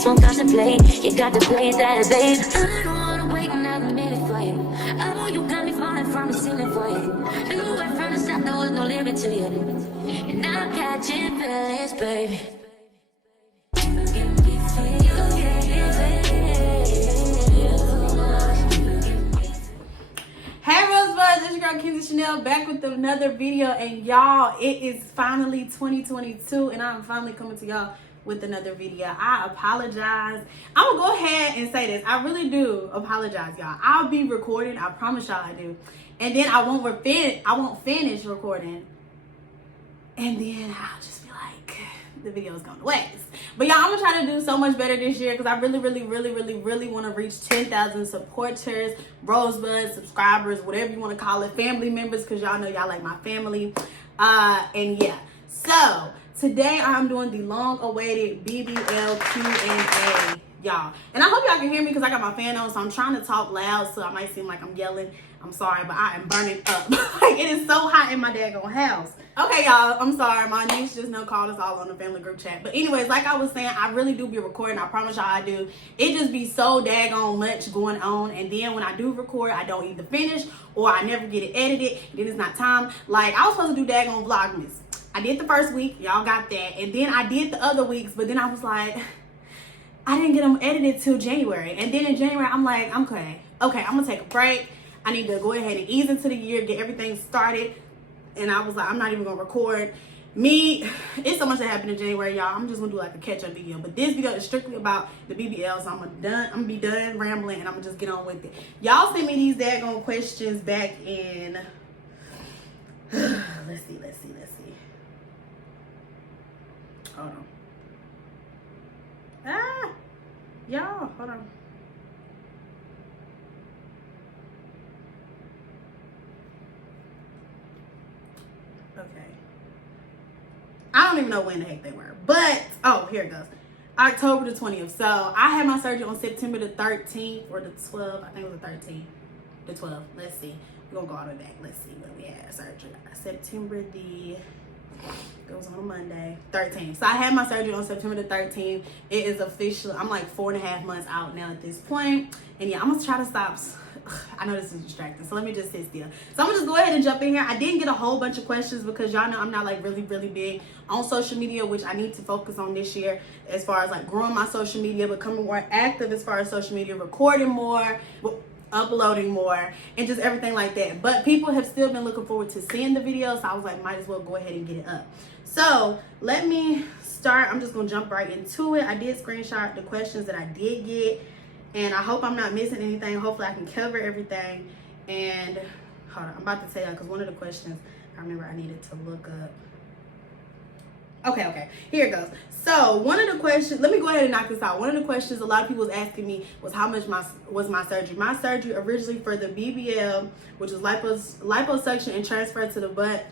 this one contemplate. You got to play that, babe. I don't wanna wait another minute for you. I know you got me falling from the ceiling for you. Knew right from the start there was no limit to you. And I'm catching feelings, baby. Hey Rosebuds, it's your girl Kenzie Chanel back with another video, and y'all, it is finally 2022 and I'm finally coming to y'all with another video. I apologize. I'm gonna go ahead and say this. I really do apologize, y'all. I'll be recording, I promise y'all I do. And then I won't finish recording. And then I'll just be like, the video is going to waste. But y'all, I'm gonna try to do so much better this year because I really want to reach 10,000 supporters, Rosebuds, subscribers, whatever you want to call it, family members, because y'all know y'all like my family. And yeah, so today I'm doing the long-awaited BBL Q&A, y'all. And I hope y'all can hear me because I got my fan on, so I'm trying to talk loud, so I might seem like I'm yelling. I'm sorry, but I am burning up. Like, it is so hot in my daggone house. Okay, y'all, I'm sorry. My niece just now called us all on the family group chat. But anyways, like I was saying, I really do be recording. I promise y'all I do. It just be so daggone much going on. And then when I do record, I don't either finish or I never get it edited. Then it's not time. Like, I was supposed to do daggone Vlogmas. I did the first week. Y'all got that. And then I did the other weeks. But then I was like, I didn't get them edited till January. And then in January, I'm like, okay, I'm going to take a break. I need to go ahead and ease into the year, get everything started. And I was like, I'm not even going to record. It's so much that happened in January, y'all. I'm just going to do like a catch-up video. But this video is strictly about the BBL. So I'm going to be done rambling and I'm going to just get on with it. Y'all sent me these daggone questions back in... Let's see. Hold on. Y'all, hold on. Okay. I don't even know when the heck they were. But, oh, here it goes. October the 20th. So, I had my surgery on September the 13th or the 12th. I think it was the 13th. The 12th. Let's see. We're going to go all the way back. Let's see when we had surgery. September the... It was on a Monday. 13th. So, I had my surgery on September the 13th. It is official. I'm like 4.5 months out now at this point. And yeah, I'm going to try to stop... I know this is distracting, so let me just sit still. So I'm gonna just go ahead and jump in here. I didn't get a whole bunch of questions because y'all know I'm not like really big on social media, which I need to focus on this year as far as like growing my social media, becoming more active as far as social media, recording more, uploading more, and just everything like that. But people have still been looking forward to seeing the videos, so I was like, might as well go ahead and get it up. So let me start. I'm just gonna jump right into it. I did screenshot the questions that I did get. And I hope I'm not missing anything. Hopefully I can cover everything. And hold on, I'm about to tell y'all because one of the questions I remember I needed to look up. Okay, here it goes. So one of the questions, let me go ahead and knock this out. One of the questions a lot of people was asking me was how much was my surgery. My surgery originally for the BBL, which is liposuction and transfer to the butt,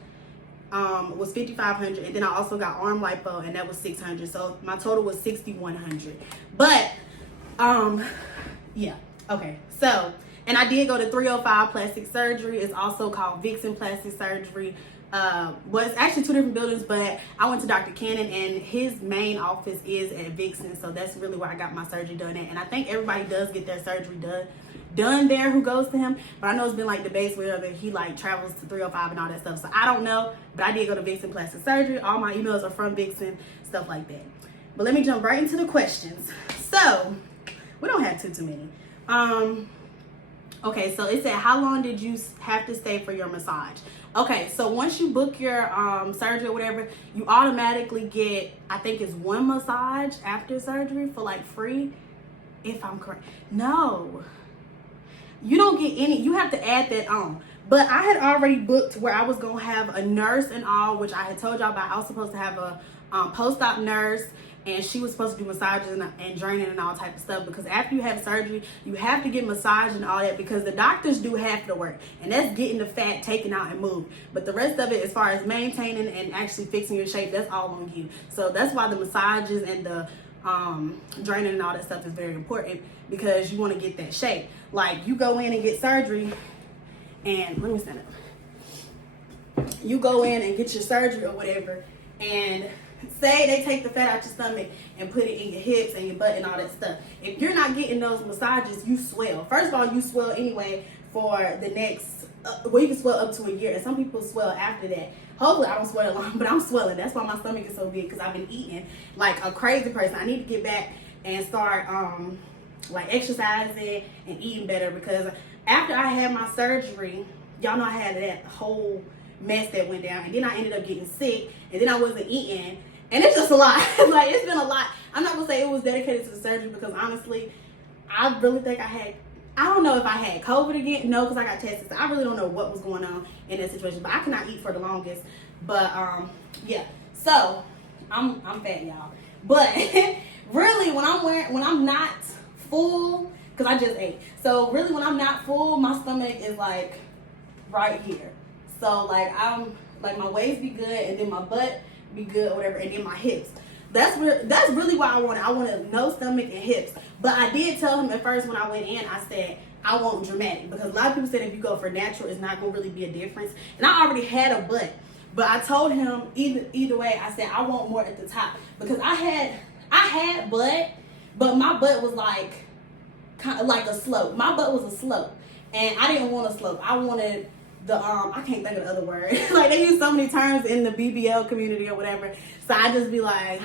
was $5,500, and then I also got arm lipo, and that was $600. So my total was $6,100. But yeah, okay, so, and I did go to 305 plastic surgery. It's also called Vixen plastic surgery. Well, it's actually two different buildings, but I went to Dr. Cannon, and his main office is at Vixen, so that's really where I got my surgery done at. And I think everybody does get their surgery done there who goes to him, but I know it's been like debates whether he like travels to 305 and all that stuff, so I don't know, but I did go to Vixen plastic surgery. All my emails are from Vixen, stuff like that. But let me jump right into the questions. So we don't have too many. Okay, so it said, how long did you have to stay for your massage? Okay, so once you book your surgery or whatever, you automatically get, I think it's one massage after surgery for like free, if I'm correct. No, you don't get any. You have to add that on. But I had already booked where I was gonna have a nurse and all, which I had told y'all about. I was supposed to have a post-op nurse, and she was supposed to do massages and draining and all type of stuff, because after you have surgery, you have to get massage and all that, because the doctors do half the work, and that's getting the fat taken out and moved. But the rest of it, as far as maintaining and actually fixing your shape, that's all on you. So that's why the massages and the draining and all that stuff is very important, because you want to get that shape. Like, you go in and get surgery, and let me stand up. You go in and get your surgery or whatever, and say they take the fat out your stomach and put it in your hips and your butt and all that stuff. If you're not getting those massages, you swell. First of all, you swell anyway for the next, well, you can swell up to a year, and some people swell after that. Hopefully I don't swell long, but I'm swelling. That's why my stomach is so big, because I've been eating like a crazy person. I need to get back and start like exercising and eating better, because after I had my surgery, y'all know I had that whole mess that went down, and then I ended up getting sick, and then I wasn't eating, and it's just a lot. Like, it's been a lot. I'm not gonna say it was dedicated to the surgery, because honestly, I really think I don't know if I had COVID again. No, because I got tested. So I really don't know what was going on in that situation, but I could not eat for the longest. But yeah, so I'm fat, y'all. But really, when I'm not full, because I just ate, so really when I'm not full, my stomach is like right here. So like I'm like, my waist be good, and then my butt be good or whatever, and then my hips. That's really what I wanted. I wanted no stomach and hips. But I did tell him at first when I went in, I said I want dramatic, because a lot of people said if you go for natural, it's not gonna really be a difference. And I already had a butt, but I told him either way, I said I want more at the top, because I had butt, but my butt was like kind of like a slope. My butt was a slope, and I didn't want a slope. I wanted the I can't think of the other word. Like, they use so many terms in the BBL community or whatever. So I just be like,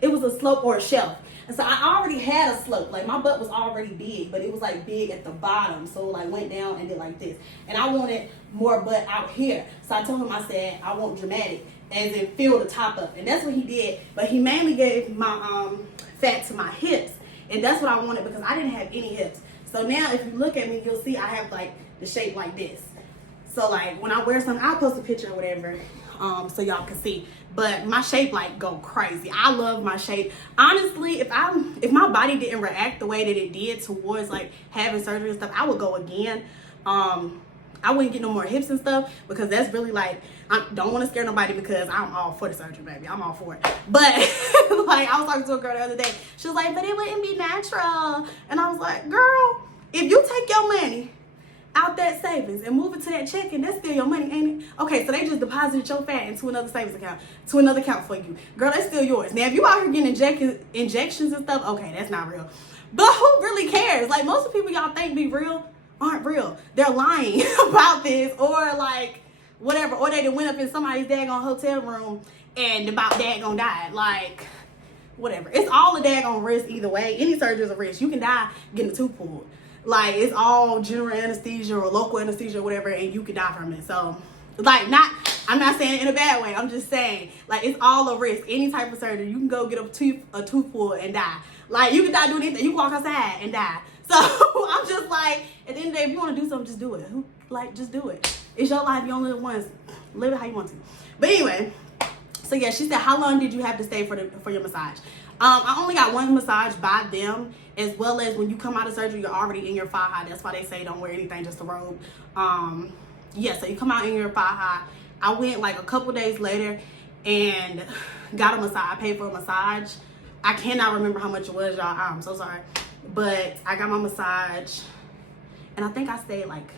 it was a slope or a shelf. And so I already had a slope. Like, my butt was already big, but it was like big at the bottom. So like went down and did like this. And I wanted more butt out here. So I told him, I said, I want dramatic, as in fill the top up. And that's what he did. But he mainly gave my fat to my hips. And that's what I wanted, because I didn't have any hips. So now if you look at me, you'll see I have like the shape like this. So like when I wear something, I'll post a picture or whatever, so y'all can see. But my shape like go crazy. I love my shape. Honestly, if my body didn't react the way that it did towards like having surgery and stuff, I would go again. I wouldn't get no more hips and stuff, because that's really like, I don't want to scare nobody, because I'm all for the surgery, baby. I'm all for it. But like, I was talking to a girl the other day. She was like, but it wouldn't be natural. And I was like, girl, if you take your money out that savings and move it to that checking, that's still your money, ain't it? Okay, so they just deposited your fat into another savings account, to another account for you. Girl, that's still yours. Now, if you out here getting injections and stuff, okay, that's not real. But who really cares? Like, most of the people y'all think be real aren't real. They're lying about this, or like whatever, or they done went up in somebody's daggone hotel room and about daggone died. Like, whatever. It's all a daggone risk either way. Any surgery is a risk. You can die getting a tooth pulled. Like, it's all general anesthesia or local anesthesia or whatever, and you could die from it. So, like, I'm not saying it in a bad way. I'm just saying, like, it's all a risk. Any type of surgery, you can go get a tooth pulled and die. Like, you can die doing anything. You can walk outside and die. So, I'm just like, at the end of the day, if you want to do something, just do it. Just do it. It's your life. You only live once. Live it how you want to. But anyway, so yeah, she said, how long did you have to stay for your massage? I only got one massage by them, as well as when you come out of surgery, you're already in your thigh high. That's why they say don't wear anything, just a robe. Yeah, so you come out in your thigh high. I went like a couple days later and got a massage. I paid for a massage. I cannot remember how much it was, y'all. I'm so sorry. But I got my massage, and I think I stayed like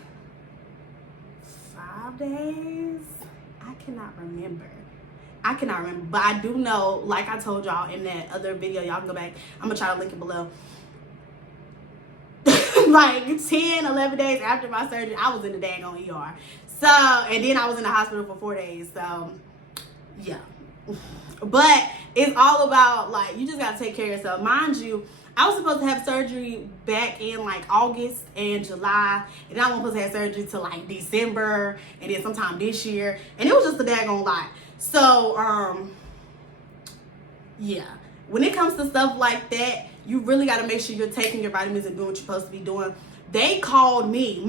5 days. I cannot remember, but I do know, like I told y'all in that other video, y'all can go back, I'm gonna try to link it below. Like 10, 11 days after my surgery, I was in the daggone ER. So, and then I was in the hospital for 4 days. So, yeah. But it's all about, like, you just gotta take care of yourself. Mind you, I was supposed to have surgery back in like August and July, and I wasn't supposed to have surgery till like December, and then sometime this year, and it was just a daggone lot. So, yeah, when it comes to stuff like that, you really got to make sure you're taking your vitamins and doing what you're supposed to be doing. They called me,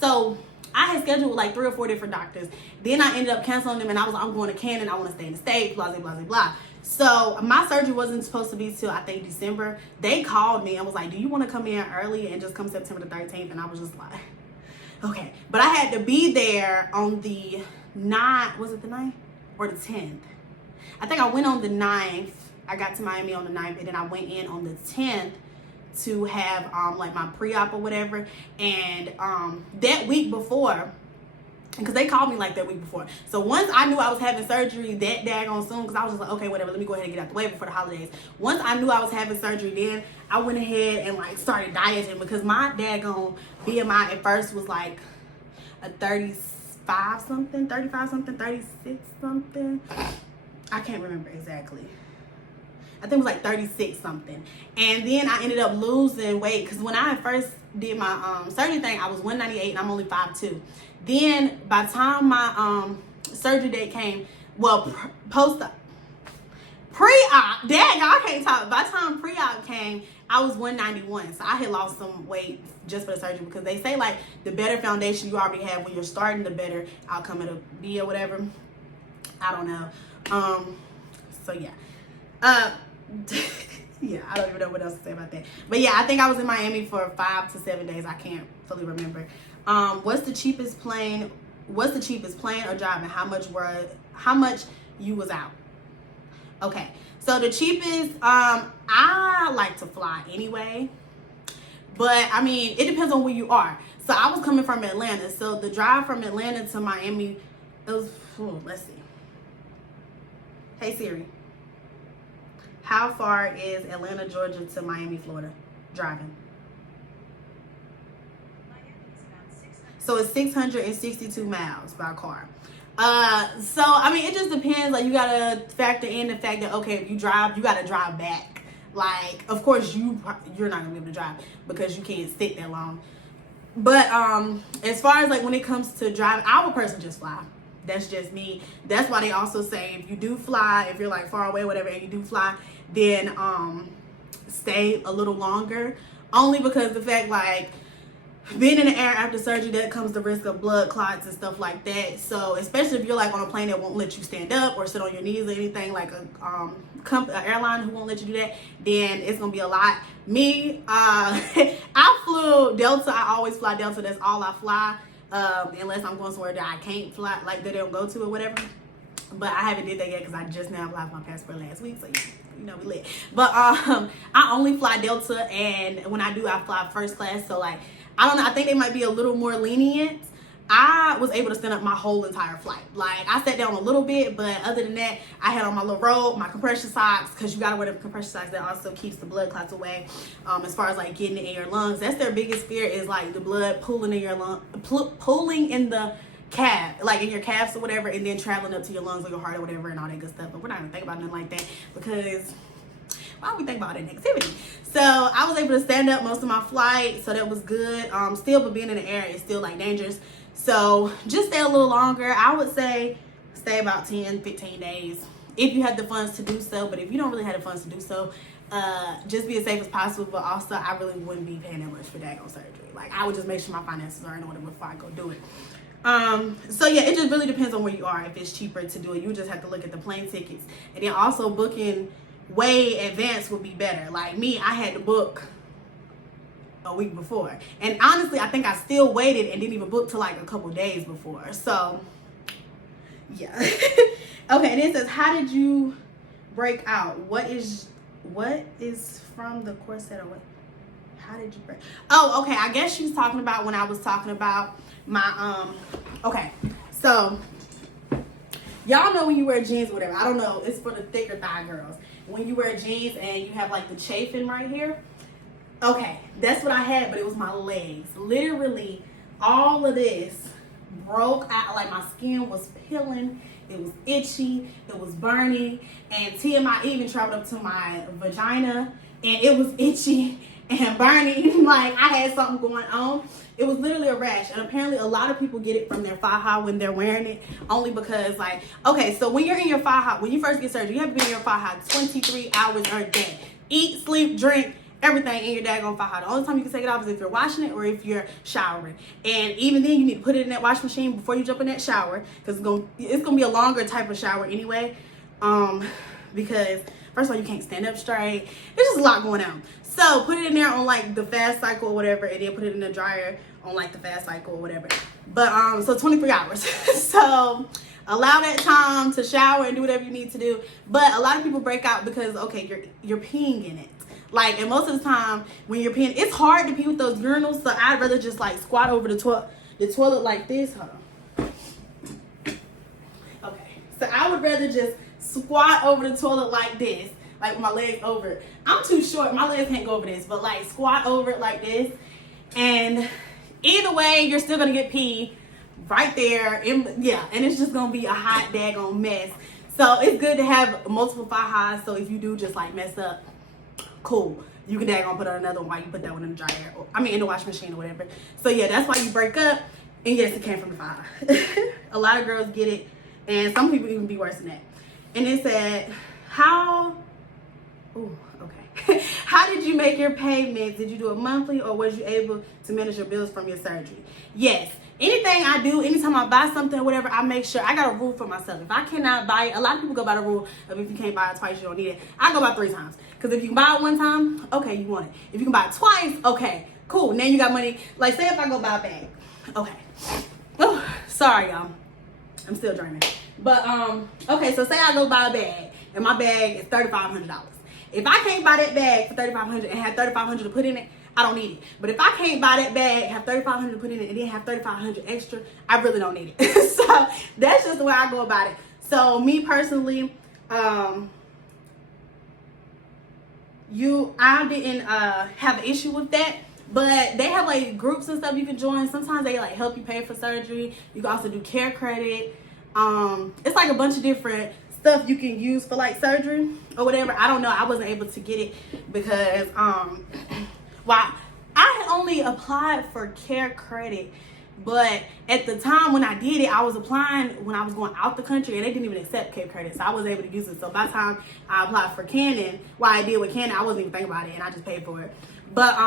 so I had scheduled with like 3 or 4 different doctors. Then I ended up canceling them, and I was like, I'm going to Canada, I want to stay in the States, blah, blah, blah, blah. So my surgery wasn't supposed to be till I think December. They called me and was like, do you want to come in early and just come September the 13th? And I was just like, okay. But I had to be there on the 9th, was it the 9th or the 10th? I think I went on the 9th. I got to Miami on the 9th, and then I went in on the 10th to have like my pre-op or whatever. And that week before, because they called me like that week before. So once I knew I was having surgery that daggone soon, because I was just like, okay, whatever, let me go ahead and get out the way before the holidays. Once I knew I was having surgery, then I went ahead and like started dieting, because my daggone BMI at first was like a 35 something, 36 something. I can't remember exactly. I think it was like 36 something. And then I ended up losing weight, because when I first did my surgery thing, I was 198 and I'm only 5'2". Then by the time my surgery date came, well, pre-op, dang, I can't talk. By the time pre-op came, I was 191. So I had lost some weight just for the surgery, because they say like the better foundation you already have when you're starting, the better outcome it'll be or whatever. I don't know. So yeah. Yeah, I don't even know what else to say about that. But yeah, I think I was in Miami for 5 to 7 days. I can't fully remember. What's the cheapest plane or driving? How much you was out? Okay, so the cheapest, I like to fly anyway, but I mean, it depends on where you are. So I was coming from Atlanta, so the drive from Atlanta to Miami, it was, let's see. Hey Siri, how far is Atlanta, Georgia to Miami, Florida, driving? So it's 662 miles by car. So I mean, it just depends. Like, you gotta factor in the fact that, okay, if you drive, you gotta drive back. Like, of course you're not gonna be able to drive because you can't sit that long. But as far as like when it comes to driving, I would personally just fly. That's just me. That's why they also say if you do fly, if you're like far away, whatever, and you do fly, then stay a little longer. Only because the fact, like, being in the air after surgery, that comes the risk of blood clots and stuff like that. So especially if you're like on a plane that won't let you stand up or sit on your knees or anything, like a airline who won't let you do that, then it's gonna be a lot. Me, I flew Delta. I always fly Delta. That's all I fly, unless I'm going somewhere that I can't fly, like that they don't go to or whatever. But I haven't did that yet because I just now applied for my passport last week, so you know we lit. But I only fly Delta, and when I do, I fly first class. So like, I don't know, I think they might be a little more lenient. I was able to stand up my whole entire flight. Like, I sat down a little bit, but other than that, I had on my little robe, my compression socks, because you gotta wear the compression socks. That also keeps the blood clots away. As far as like getting it in your lungs, that's their biggest fear, is like the blood pooling in your lung, pooling in the calf, like in your calves or whatever, and then traveling up to your lungs or your heart or whatever and all that good stuff. But we're not gonna think about nothing like that, because why would we think about that negativity? So I was able to stand up most of my flight, so that was good. Still, but being in the air is still like dangerous. So just stay a little longer. I would say stay about 10, 15 days if you have the funds to do so. But if you don't really have the funds to do so, just be as safe as possible. But also, I really wouldn't be paying that much for daggone surgery. Like, I would just make sure my finances are in order before I go do it. So yeah, it just really depends on where you are. If it's cheaper to do it, you just have to look at the plane tickets, and then also booking way advanced would be better. Like me, I had to book a week before, and honestly, I think I still waited and didn't even book till like a couple days before. So yeah. Okay, and it says, how did you break out? What is from the corset, or what? How did you break? Oh, okay, I guess she's talking about when I was talking about my okay, so y'all know when you wear jeans or whatever, I don't know, it's for the thicker thigh girls, when you wear jeans and you have like the chafing right here. Okay, that's what I had, but it was my legs. Literally, all of this broke out. Like, my skin was peeling, it was itchy, it was burning, and TMI even traveled up to my vagina, and it was itchy and burning. Like, I had something going on. It was literally a rash, and apparently a lot of people get it from their faja when they're wearing it, only because, like, okay, so when you're in your faja, when you first get surgery, you have to be in your faja 23 hours a day. Eat, sleep, drink, everything in your daggone faja. The only time you can take it off is if you're washing it or if you're showering. And even then, you need to put it in that wash machine before you jump in that shower, because it's gonna be a longer type of shower anyway. Because first of all, you can't stand up straight. There's just a lot going on. So put it in there on like the fast cycle or whatever, and then put it in the dryer on like the fast cycle or whatever. But so 23 hours. So allow that time to shower and do whatever you need to do. But a lot of people break out because, okay, you're peeing in it. Like, and most of the time when you're peeing, it's hard to pee with those urinals. So I'd rather just like squat over the toilet like this. Hold on. So I would rather just squat over the toilet like this, like with my legs over it. I'm too short, my legs can't go over this, but like squat over it like this. And either way, you're still gonna get pee right there. And it's just gonna be a hot daggone mess. So it's good to have multiple fire highs. So if you do just like mess up, cool. You can daggone put on another one while you put that one in the dryer. In the washing machine or whatever. So yeah, that's why you break up. And yes, it came from the fire. A lot of girls get it. And some people even be worse than that. And it said, how did you make your payments? Did you do it monthly or was you able to manage your bills from your surgery? Yes. Anything I do, anytime I buy something or whatever, I make sure I got a rule for myself. If I cannot buy it, a lot of people go by the rule of if you can't buy it twice, you don't need it. I go by 3 times. Because if you can buy it 1 time, okay, you want it. If you can buy it twice, okay, cool. Now you got money. Like say if I go buy a bag. Okay. Oh, sorry, y'all. I'm still dreaming. But okay, so say I go buy a bag and my bag is $3,500. If I can't buy that bag for $3,500 and have $3,500 to put in it, I don't need it. But if I can't buy that bag, have $3,500 to put in it, and then have $3,500 extra, I really don't need it. So that's just the way I go about it. So me personally, I didn't have an issue with that. But they have like groups and stuff you can join. Sometimes they like help you pay for surgery. You can also do care credit. It's like a bunch of different stuff you can use for like surgery or whatever. I don't know. I wasn't able to get it because I had only applied for care credit, but at the time when I did it, I was applying when I was going out the country and they didn't even accept care credit, so I was able to use it. So by the time I applied for Canon, what I did with Canon, I wasn't even thinking about it and I just paid for it. But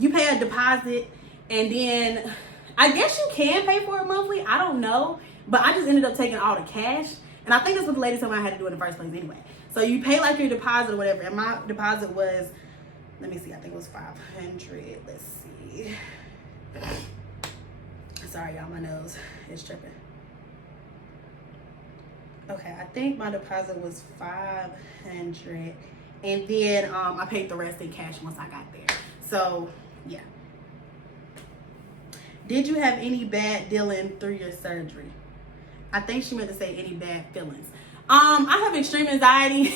you pay a deposit and then I guess you can pay for it monthly. I don't know, but I just ended up taking all the cash. And I think that's what the lady told me I had to do in the first place anyway. So you pay like your deposit or whatever. And my deposit was, let me see, I think it was $500. Let's see. Sorry, y'all, my nose is tripping. Okay, I think my deposit was $500. And then I paid the rest in cash once I got there. So, yeah. Did you have any bad dealing through your surgery? I think she meant to say any bad feelings. I have extreme anxiety.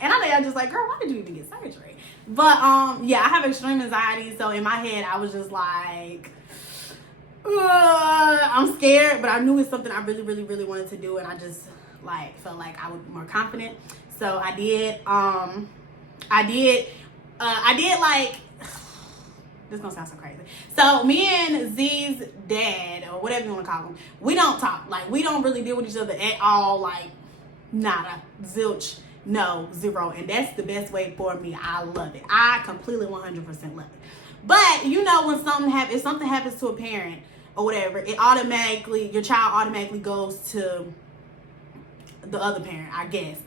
And I know y'all just like, girl, why did you even get surgery? But yeah, I have extreme anxiety. So in my head, I was just like, I'm scared, but I knew it's something I really, really, really wanted to do. And I just like felt like I would be more confident. So I did, I did like, this is gonna sound so crazy. So me and Z's dad, or whatever you want to call him, we don't talk. Like, we don't really deal with each other at all. Like, nada, zilch, no, zero. And that's the best way for me. I love it. I completely 100% love it. But you know, when if something happens to a parent or whatever, it automatically, your child automatically goes to the other parent, I guess.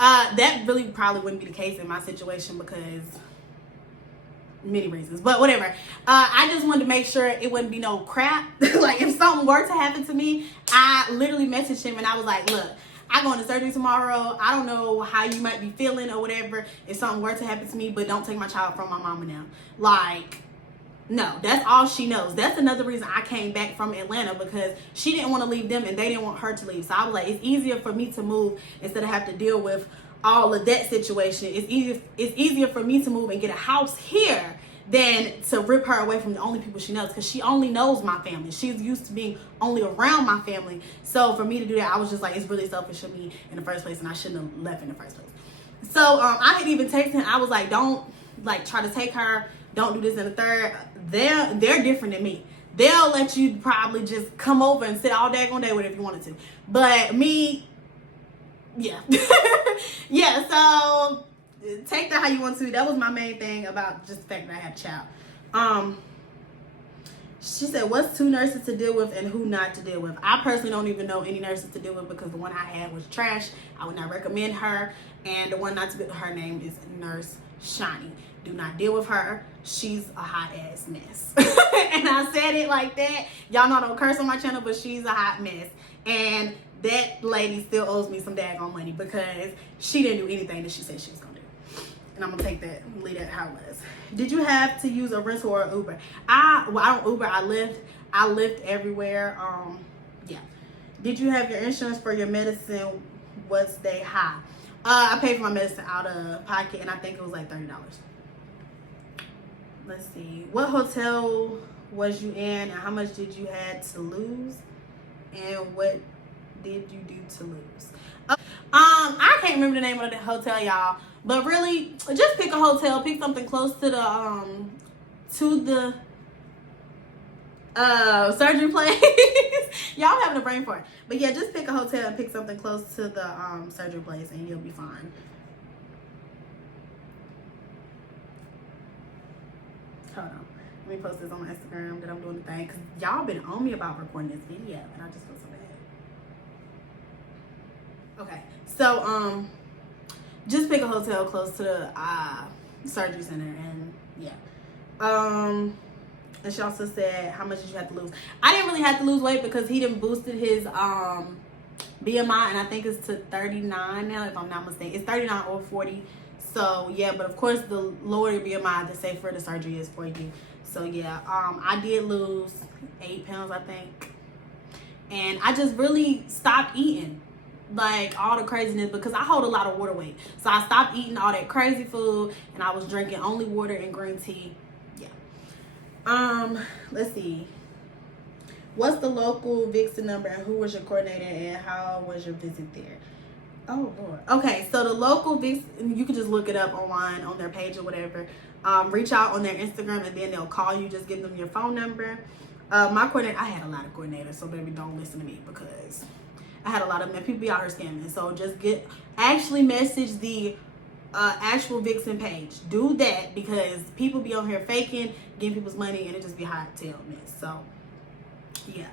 That really probably wouldn't be the case in my situation because many reasons, but whatever. I just wanted to make sure it wouldn't be no crap. Like if something were to happen to me, I literally messaged him and I was like, look, I go into surgery tomorrow. I don't know how you might be feeling or whatever if something were to happen to me, but don't take my child from my mama now. Like, no, that's all she knows. That's another reason I came back from Atlanta, because she didn't want to leave them and they didn't want her to leave. So I was like, it's easier for me to move instead of have to deal with all of that situation. It's easier for me to move and get a house here than to rip her away from the only people she knows, because she only knows my family. She's used to being only around my family. So for me to do that, I was just like, it's really selfish of me in the first place, and I shouldn't have left in the first place. So I had even texted him. I was like, don't like try to take her. Don't do this and the third. They're different than me. They'll let you probably just come over and sit all day on day with it if you wanted to. But me, yeah. Yeah, so take that how you want to. That was my main thing about just the fact that I had a child. She said, what's 2 nurses to deal with and who not to deal with? I personally don't even know any nurses to deal with because the one I had was trash. I would not recommend her. And the one not to deal with, her name is Nurse Shani. Do not deal with her. She's a hot ass mess. And I said it like that. Y'all know I don't curse on my channel, but she's a hot mess. And that lady still owes me some daggone money because she didn't do anything that she said she was gonna do. And I'm gonna take that and leave that how it was. Did you have to use a rental or an Uber? I don't Uber, I Lyft everywhere. Yeah. Did you have your insurance for your medicine? Was they high? I paid for my medicine out of pocket, and I think it was like $30. Let's see. What hotel was you in, and how much did you had to lose? And what did you do to lose? I can't remember the name of the hotel, y'all. But really, just pick a hotel. Pick something close to the surgery place. Y'all having a brain fart. But yeah, just pick a hotel and pick something close to the surgery place, and you'll be fine. Hold on. Let me post this on my Instagram that I'm doing the thing, because y'all been on me about recording this video, and I just feel so bad. Okay, so just pick a hotel close to the surgery center, and yeah. And she also said, how much did you have to lose? I didn't really have to lose weight because he done boosted his BMI, and I think it's to 39 now, if I'm not mistaken. It's 39 or 40. So yeah, but of course the lower your BMI, the safer the surgery is for you. So yeah, I did lose 8 pounds, I think. And I just really stopped eating like all the craziness because I hold a lot of water weight. So I stopped eating all that crazy food, and I was drinking only water and green tea. Let's see. What's the local Vixen number, and who was your coordinator, and how was your visit there? Oh Lord. Okay, so the local Vixen, you can just look it up online on their page or whatever. Reach out on their Instagram, and then they'll call you. Just give them your phone number. My coordinator, I had a lot of coordinators, so baby, don't listen to me because I had a lot of them. People be out here scamming. So just actually message the actual Vixen page. Do that, because people be on here faking, getting people's money, and it just be hot tail mess. So yeah,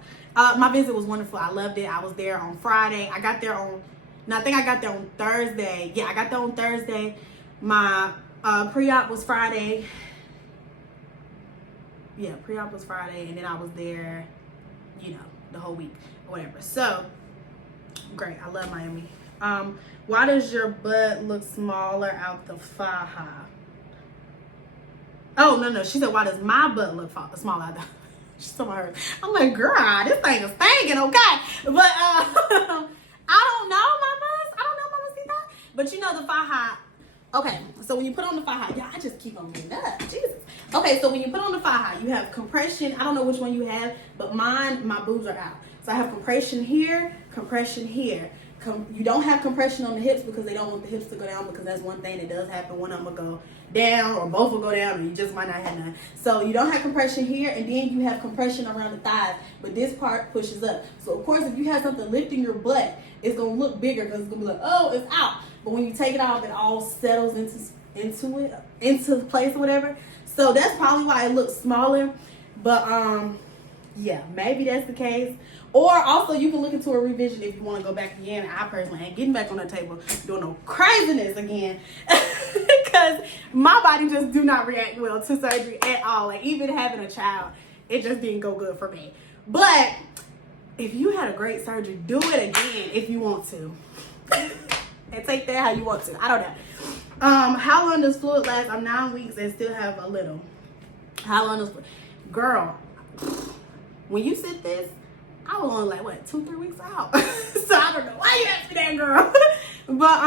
my visit was wonderful. I loved it. I was there on Friday. I got there on, no, I think I got there on Thursday. Yeah, I got there on Thursday. My pre-op was Friday. Yeah, pre-op was Friday, and then I was there, you know, the whole week or whatever. So great. I love Miami. Why does your butt look smaller out the faja? Oh, no. She said, why does my butt look smaller out the She's talking about her. I'm like, girl, this thing is stinking, okay? But, I don't know, mamas. I don't know, mamacita. But you know the faja. Okay, so when you put on the faja, yeah, I just keep on getting up. Jesus. Okay, so when you put on the faja, you have compression. I don't know which one you have, but mine, my boobs are out. So I have compression here, compression here. You don't have compression on the hips because they don't want the hips to go down, because that's one thing that does happen. One of them will go down, or both will go down, and you just might not have none. So you don't have compression here, and then you have compression around the thighs, but this part pushes up. So of course, if you have something lifting your butt, it's gonna look bigger because it's gonna be like, oh, it's out. But when you take it off, it all settles into place or whatever. So that's probably why it looks smaller. But yeah, maybe that's the case. Or also, you can look into a revision if you want to go back again. I personally ain't getting back on the table doing no craziness again, because my body just do not react well to surgery at all. Like, even having a child, it just didn't go good for me. But if you had a great surgery, do it again if you want to. And take that how you want to. I don't know. How long does fluid last? I'm 9 weeks and still have a little. How long does girl, when you said this, I was only like, what, 2-3 weeks out. So I don't know why you asked me that, girl. But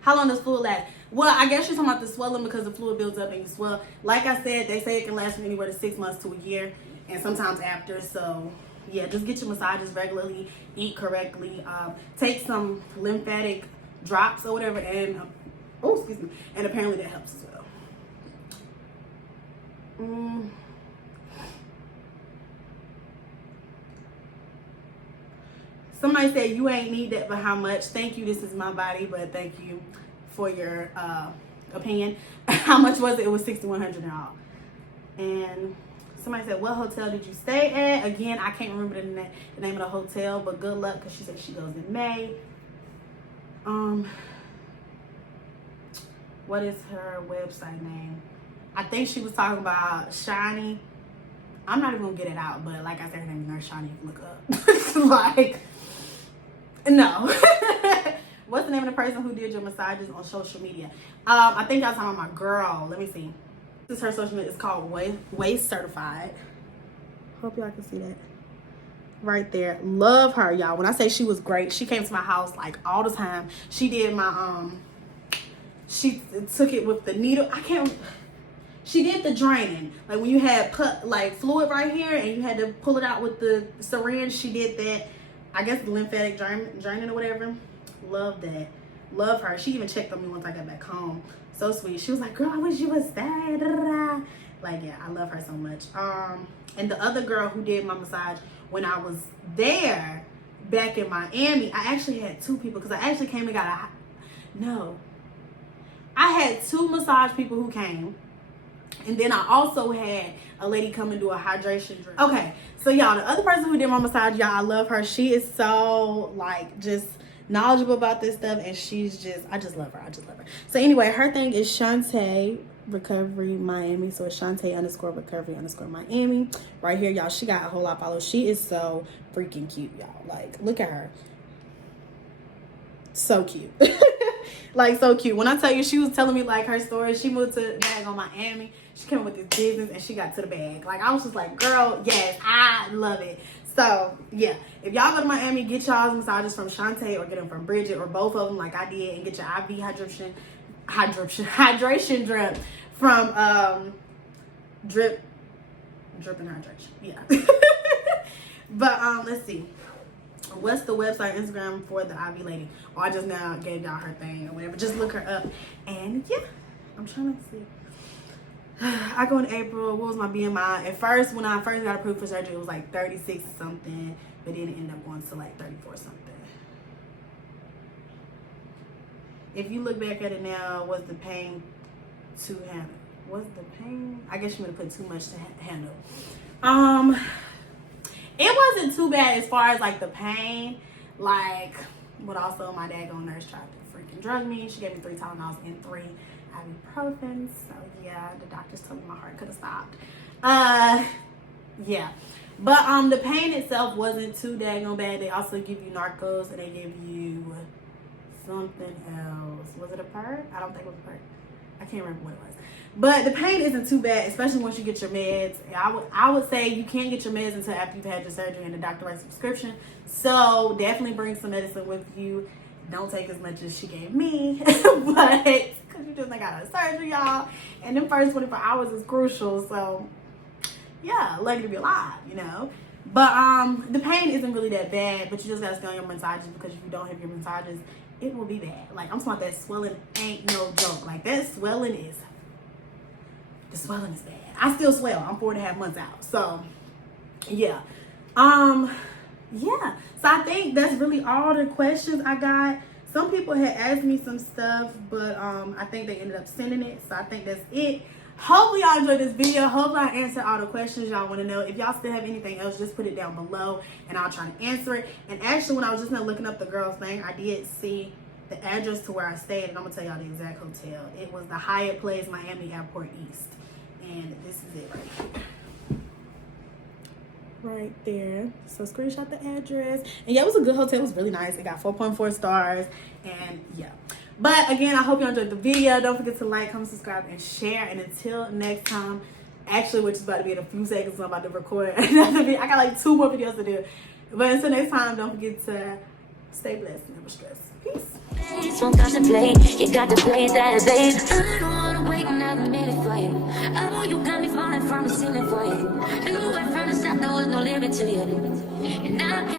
how long does fluid last? Well, I guess you're talking about the swelling, because the fluid builds up and you swell. Like I said, they say it can last from anywhere to 6 months to a year, and sometimes after. So yeah, just get your massages regularly, eat correctly, take some lymphatic drops or whatever, and oh, excuse me, and apparently that helps as well. Somebody said, you ain't need that, but how much? Thank you, this is my body, but thank you for your opinion. How much was it? It was $6,100 now. And somebody said, what hotel did you stay at? Again, I can't remember the name of the hotel, but good luck, because she said she goes in May. What is her website name? I think she was talking about Shiny. I'm not even gonna get it out, but like I said, her name is Nurse Shiny. You can look up. Like, no. What's the name of the person who did your massages on social media? I think I was talking about my girl. Let me see. This is her social media. It's called Waist Certified. Hope y'all can see that. right there. Love her, y'all. When I say she was great, she came to my house like all the time. She did my she took it with the needle. She did the draining, like when you had put like fluid right here and you had to pull it out with the syringe. She did that. I guess the lymphatic draining or whatever. Love that. Love her. She even checked on me once I got back home. So sweet. She was like, girl, I wish you was there. Like, yeah, I love her so much. And the other girl who did my massage when I was there back in Miami, I actually had two people because I actually came and got I had two massage people who came. And then I also had a lady come and do a hydration drip. Okay, so y'all, the other person who did my massage, y'all, I love her. She is so, like, just knowledgeable about this stuff. And she's just, I just love her. I just love her. So anyway, her thing is Shantae Recovery Miami. So it's Shantae_Recovery_Miami. Right here, y'all. She got a whole lot of followers. She is so freaking cute, y'all. Like, look at her. So cute. Like, so cute. When I tell you, she was telling me like her story. She moved to bag on Miami. She came with this business and she got to the bag. Like, I was just like, girl, yes, I love it. So yeah, if y'all go to Miami, get y'all's massages from Shantae or get them from Bridget or both of them like I did, and get your IV hydration drip from drip and hydration. Yeah. But let's see. What's the website, Instagram for the IV lady? Or I just now gave y'all her thing or whatever. Just look her up. And yeah, I'm trying to see. I go in April. What was my BMI? At first, when I first got approved for surgery, it was like 36 something. But then it ended up going to like 34 something. If you look back at it now, was the pain too handle? Was the pain? I guess you would have put too much to handle. It wasn't too bad as far as like the pain, like, but also my daggone nurse tried to freaking drug me. She gave me 3 Tylenols and 3 ibuprofen. So yeah, the doctors told me my heart could have stopped. Yeah, but the pain itself wasn't too daggone bad. They also give you Narcos and they give you something else. Was it a perk? I don't think it was a perk. I can't remember what it was. But the pain isn't too bad, especially once you get your meds. I would say you can't get your meds until after you've had your surgery and the doctor writes a prescription. So definitely bring some medicine with you. Don't take as much as she gave me, but because you just got out of surgery, y'all. And the first 24 hours is crucial. So yeah, lucky to be alive, you know. But the pain isn't really that bad, but you just gotta stay on your massages, because if you don't have your massages, it will be bad. Like, I'm talking about that swelling ain't no joke. Like, that swelling is, the swelling is bad. I still swell. I'm 4.5 months out. So, yeah. Yeah. So, I think that's really all the questions I got. Some people had asked me some stuff, but I think they ended up sending it. So, I think that's it. Hopefully y'all enjoyed this video. Hopefully I answered all the questions y'all want to know. If y'all still have anything else, just put it down below and I'll try to answer it. And actually, when I was just now looking up the girl's thing, I did see the address to where I stayed, and I'm gonna tell y'all the exact hotel. It was the Hyatt Place Miami Airport East, and this is it right here. Right there. So screenshot the address. And yeah, it was a good hotel. It was really nice. It got 4.4 stars, and yeah. But again, I hope you enjoyed the video. Don't forget to like, comment, subscribe, and share. And until next time, actually, which is about to be in a few seconds, I'm about to record another video. I got like 2 more videos to do. But until next time, don't forget to stay blessed and never stress. Peace. Don't contemplate, you got to play that, babe. I don't wanna wait another minute for you. I know you got me falling from the ceiling for you. You went from the start, there was no limit to you. And I